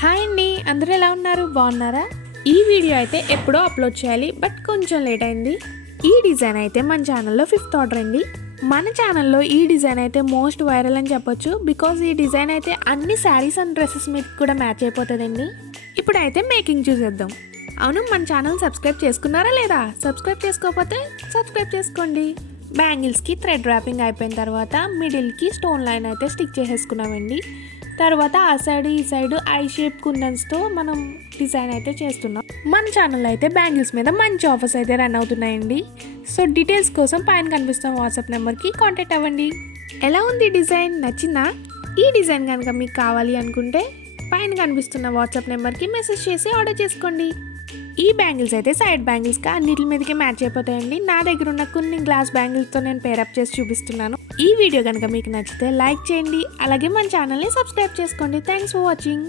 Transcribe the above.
Hi అండి, అందరూ ఎలా ఉన్నారు? బాగున్నారా? ఈ వీడియో అయితే ఎప్పుడో అప్లోడ్ చేయాలి, బట్ కొంచెం లేట్ అయింది. ఈ డిజైన్ అయితే మన ఛానల్లో 5th ఆర్డర్ అండి. మన ఛానల్లో ఈ డిజైన్ అయితే మోస్ట్ వైరల్ అని చెప్పొచ్చు. బికాజ్ ఈ డిజైన్ అయితే అన్ని శారీస్ అండ్ డ్రెస్సెస్ మీద కూడా మ్యాచ్ అయిపోతుందండి. ఇప్పుడైతే మేకింగ్ చూసేద్దాం. అవును, మన ఛానల్ సబ్స్క్రైబ్ చేసుకున్నారా లేదా? సబ్స్క్రైబ్ చేసుకోకపోతే సబ్స్క్రైబ్ చేసుకోండి. బ్యాంగిల్స్కి థ్రెడ్ ర్యాపింగ్ అయిపోయిన తర్వాత మిడిల్కి స్టోన్ లైన్ అయితే స్టిక్ చేసేసుకున్నామండి. తర్వాత ఆ సైడ్ ఈ సైడ్ ఐ షేప్ కుందన్స్తో మనం డిజైన్ అయితే చేస్తున్నాం. మన ఛానల్లో అయితే బ్యాంగిల్స్ మీద మంచి ఆఫర్స్ అయితే రన్ అవుతున్నాయండి. సో డీటెయిల్స్ కోసం పైన కనిపిస్తున్న వాట్సాప్ నెంబర్కి కాంటాక్ట్ అవ్వండి. ఎలా ఉంది డిజైన్? నచ్చిందా? ఈ డిజైన్ కనుక మీకు కావాలి అనుకుంటే పైన కనిపిస్తున్న వాట్సాప్ నెంబర్కి మెసేజ్ చేసి ఆర్డర్ చేసుకోండి. ఈ బ్యాంగిల్స్ అయితే సైడ్ బ్యాంగిల్స్గా అన్నిటి మీదకి మ్యాచ్ అయిపోతాయండి. నా దగ్గర ఉన్న కొన్ని గ్లాస్ బ్యాంగిల్స్తో నేను పేరప్ చేసి చూపిస్తున్నాను. ఈ వీడియో కనుక మీకు నచ్చితే లైక్ చేయండి, అలాగే మన ఛానల్ని సబ్స్క్రైబ్ చేసుకోండి. Thanks for watching.